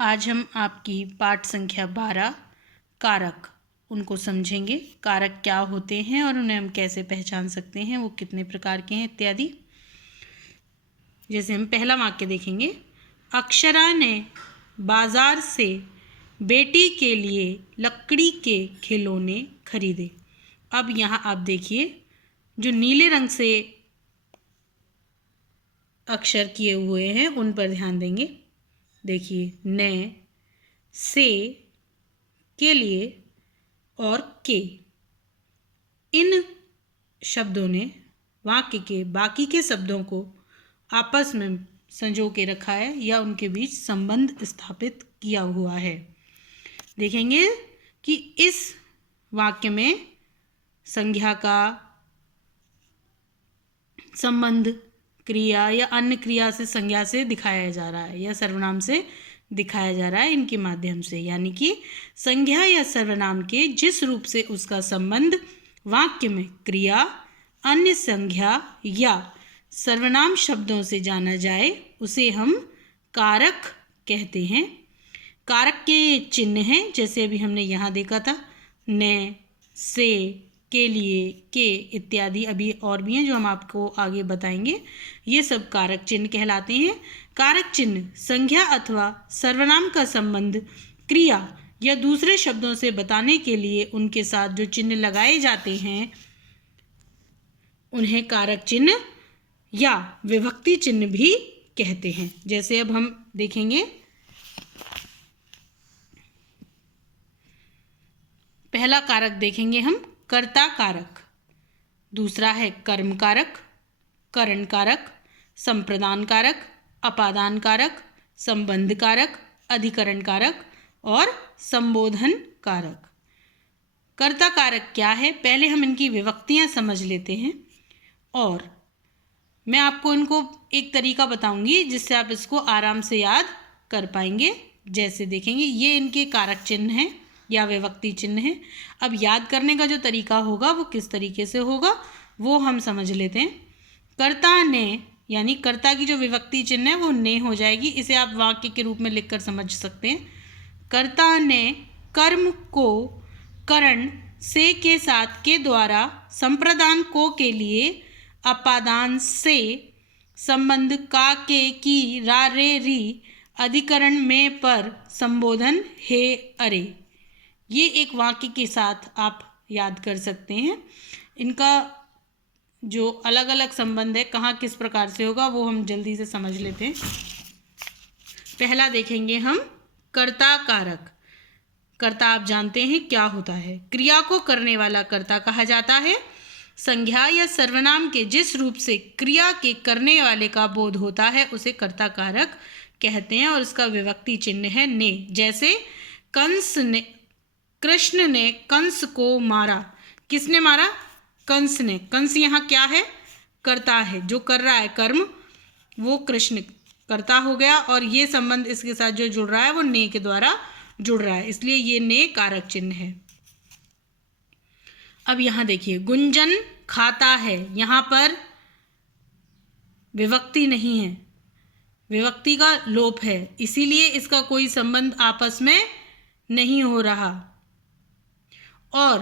आज हम आपकी पाठ संख्या 12 कारक उनको समझेंगे। कारक क्या होते हैं और उन्हें हम कैसे पहचान सकते हैं, वो कितने प्रकार के हैं इत्यादि। जैसे हम पहला वाक्य देखेंगे, अक्षरा ने बाजार से बेटी के लिए लकड़ी के खिलौने खरीदे। अब यहाँ आप देखिए, जो नीले रंग से अक्षर किए हुए हैं उन पर ध्यान देंगे। देखिए, ने, से, के लिए और के, इन शब्दों ने वाक्य के बाकी के शब्दों को आपस में संजो के रखा है या उनके बीच संबंध स्थापित किया हुआ है। देखेंगे कि इस वाक्य में संज्ञा का संबंध क्रिया या अन्य क्रिया से संज्ञा से दिखाया जा रहा है या सर्वनाम से दिखाया जा रहा है इनके माध्यम से। यानी कि संज्ञा या सर्वनाम के जिस रूप से उसका संबंध वाक्य में क्रिया, अन्य संज्ञा या सर्वनाम शब्दों से जाना जाए उसे हम कारक कहते हैं। कारक के चिन्ह हैं, जैसे अभी हमने यहाँ देखा था, ने, से, के लिए, के इत्यादि अभी और भी हैं जो हम आपको आगे बताएंगे। ये सब कारक चिन्ह कहलाते हैं। कारक चिन्ह संज्ञा अथवा सर्वनाम का संबंध क्रिया या दूसरे शब्दों से बताने के लिए उनके साथ जो चिन्ह लगाए जाते हैं उन्हें कारक चिन्ह या विभक्ति चिन्ह भी कहते हैं। जैसे अब हम देखेंगे, पहला कारक देखेंगे हम कर्ता कारक, दूसरा है कर्म कारक, करण कारक, संप्रदान कारक, अपादान कारक, संबंध कारक, अधिकरण कारक और संबोधन कारक। कर्ता कारक क्या है, पहले हम इनकी विभक्तियां समझ लेते हैं और मैं आपको इनको एक तरीका बताऊंगी जिससे आप इसको आराम से याद कर पाएंगे। जैसे देखेंगे, ये इनके कारक चिन्ह हैं या विभक्ति चिन्ह हैं। अब याद करने का जो तरीका होगा वो किस तरीके से होगा वो हम समझ लेते हैं। कर्ता ने, यानी कर्ता की जो विभक्ति चिन्ह है वो ने हो जाएगी। इसे आप वाक्य के रूप में लिखकर समझ सकते हैं। कर्ता ने कर्म को करण से के साथ के द्वारा संप्रदान को के लिए अपादान से संबंध का के की रा रे री अधिकरण में पर संबोधन हे अरे। ये एक वाक्य के साथ आप याद कर सकते हैं। इनका जो अलग अलग संबंध है कहाँ किस प्रकार से होगा वो हम जल्दी से समझ लेते हैं। पहला देखेंगे हम कर्ता कारक। कर्ता आप जानते हैं क्या होता है, क्रिया को करने वाला कर्ता कहा जाता है। संज्ञा या सर्वनाम के जिस रूप से क्रिया के करने वाले का बोध होता है उसे कर्ता कारक कहते हैं और इसका विभक्ति चिन्ह है ने। जैसे कृष्ण ने कंस को मारा। किसने मारा? कंस ने। कंस यहाँ क्या है? कर्ता है, जो कर रहा है कर्म वो कृष्ण कर्ता हो गया और ये संबंध इसके साथ जो जुड़ रहा है वो ने के द्वारा जुड़ रहा है, इसलिए ये ने कारक चिन्ह है। अब यहाँ देखिए, गुंजन खाता है, यहाँ पर विभक्ति नहीं है, विभक्ति का लोप है, इसीलिए इसका कोई संबंध आपस में नहीं हो रहा। और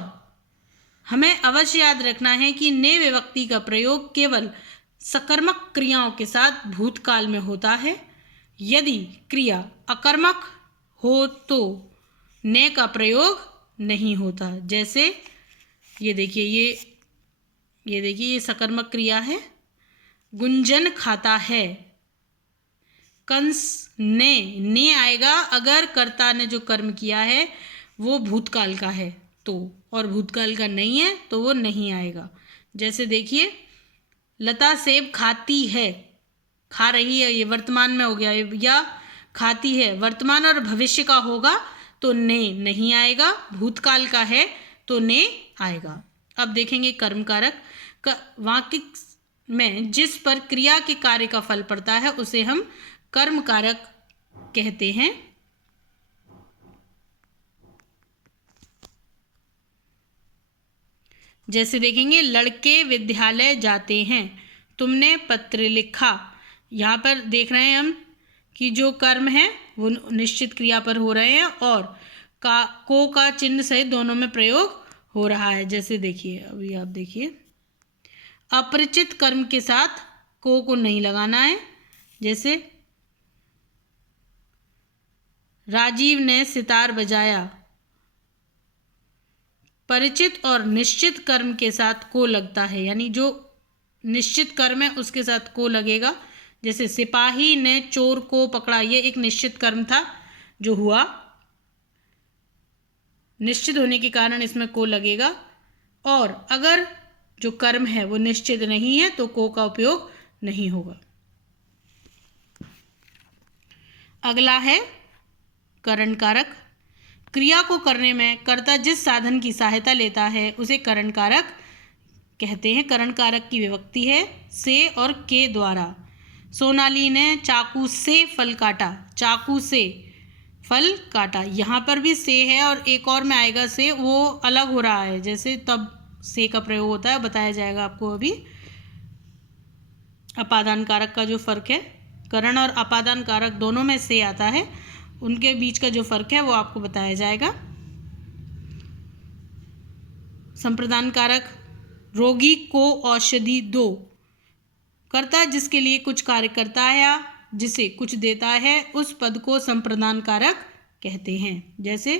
हमें अवश्य याद रखना है कि ने विभक्ति का प्रयोग केवल सकर्मक क्रियाओं के साथ भूतकाल में होता है। यदि क्रिया अकर्मक हो तो ने का प्रयोग नहीं होता। जैसे ये देखिए, ये देखिए, ये सकर्मक क्रिया है, गुंजन खाता है, कंस ने आएगा अगर कर्ता ने जो कर्म किया है वो भूतकाल का है तो, और भूतकाल का नहीं है तो वो नहीं आएगा। जैसे देखिए, लता सेब खाती है, खा रही है, ये वर्तमान में हो गया, या खाती है वर्तमान और भविष्य का होगा तो ने नहीं आएगा, भूतकाल का है तो ने आएगा। अब देखेंगे कर्म कारक। वाक्य में जिस पर क्रिया के कार्य का फल पड़ता है उसे हम कर्म कारक कहते हैं। जैसे देखेंगे, लड़के विद्यालय जाते हैं, तुमने पत्र लिखा। यहाँ पर देख रहे हैं हम कि जो कर्म है वो निश्चित क्रिया पर हो रहे हैं और को का चिन्ह सहित दोनों में प्रयोग हो रहा है। जैसे देखिए, अभी आप देखिए, अपरिचित कर्म के साथ को नहीं लगाना है। जैसे राजीव ने सितार बजाया, परिचित और निश्चित कर्म के साथ को लगता है, यानी जो निश्चित कर्म है उसके साथ को लगेगा। जैसे सिपाही ने चोर को पकड़ा, ये एक निश्चित कर्म था जो हुआ, निश्चित होने के कारण इसमें को लगेगा। और अगर जो कर्म है वो निश्चित नहीं है तो को का उपयोग नहीं होगा। अगला है करण कारक। क्रिया को करने में कर्ता जिस साधन की सहायता लेता है उसे करण कारक कहते हैं। करण कारक की विभक्ति है से और के द्वारा। सोनाली ने चाकू से फल काटा, चाकू से फल काटा, यहाँ पर भी से है और एक और में आएगा से, वो अलग हो रहा है। जैसे तब से का प्रयोग होता है, बताया जाएगा आपको अभी। अपादान कारक का जो फर्क है, करण और अपादान कारक दोनों में से आता है, उनके बीच का जो फर्क है वो आपको बताया जाएगा। संप्रदान कारक, रोगी को औषधि दो। कर्ता जिसके लिए कुछ कार्य करता है या जिसे कुछ देता है उस पद को संप्रदान कारक कहते हैं। जैसे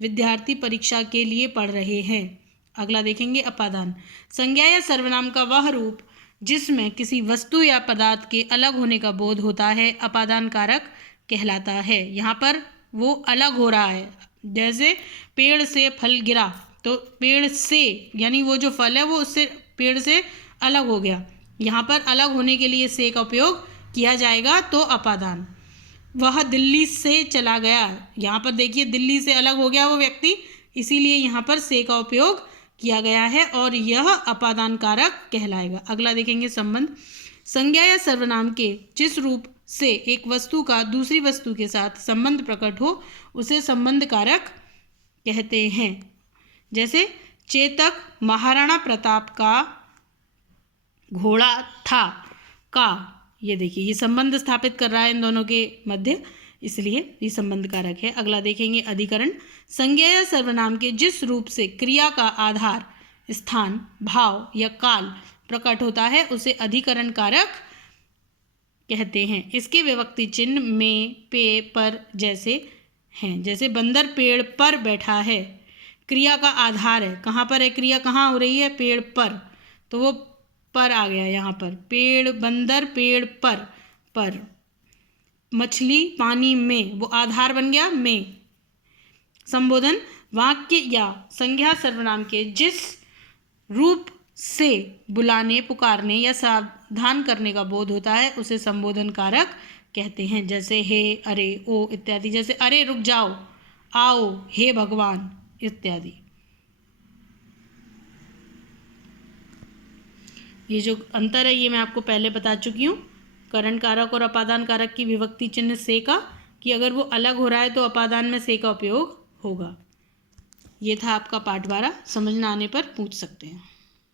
विद्यार्थी परीक्षा के लिए पढ़ रहे हैं। अगला देखेंगे अपादान। संज्ञा या सर्वनाम का वह रूप जिसमें किसी वस्तु या पदार्थ के अलग होने का बोध होता है अपादान कारक कहलाता है। यहाँ पर वो अलग हो रहा है। जैसे पेड़ से फल गिरा, तो पेड़ से यानी वो जो फल है वो उससे पेड़ से अलग हो गया। यहाँ पर अलग होने के लिए से का उपयोग किया जाएगा तो अपादान। वह दिल्ली से चला गया, यहाँ पर देखिए दिल्ली से अलग हो गया वो व्यक्ति, इसीलिए यहाँ पर से का उपयोग किया गया है और यह अपादान कारक कहलाएगा। अगला देखेंगे संबंध। संज्ञा या सर्वनाम के जिस रूप से एक वस्तु का दूसरी वस्तु के साथ संबंध प्रकट हो उसे संबंध कारक कहते हैं। जैसे चेतक महाराणा प्रताप का घोड़ा था, का, ये देखिए ये संबंध स्थापित कर रहा है इन दोनों के मध्य, इसलिए ये संबंध कारक है। अगला देखेंगे अधिकरण। संज्ञा या सर्वनाम के जिस रूप से क्रिया का आधार, स्थान, भाव या काल प्रकट होता है उसे अधिकरण कारक कहते हैं। इसके विभक्ति चिन्ह में, पे, पर जैसे हैं। जैसे बंदर पेड़ पर बैठा है, क्रिया का आधार है, कहाँ पर है क्रिया, कहाँ हो रही है, पेड़ पर, तो वो पर आ गया यहाँ पर। पेड़, बंदर पेड़ पर। मछली पानी में, वो आधार बन गया में। संबोधन वाक्य या संज्ञा सर्वनाम के जिस रूप से बुलाने, पुकारने या सावधान करने का बोध होता है उसे संबोधन कारक कहते हैं। जैसे हे, अरे, ओ इत्यादि। जैसे अरे रुक जाओ, आओ, हे भगवान इत्यादि। ये जो अंतर है ये मैं आपको पहले बता चुकी हूँ। करण कारक और अपादान कारक की विभक्ति चिन्ह से का, कि अगर वो अलग हो रहा है तो अपादान में से का उपयोग होगा। ये था आपका पाठ 12। समझ ना आने पर पूछ सकते हैं।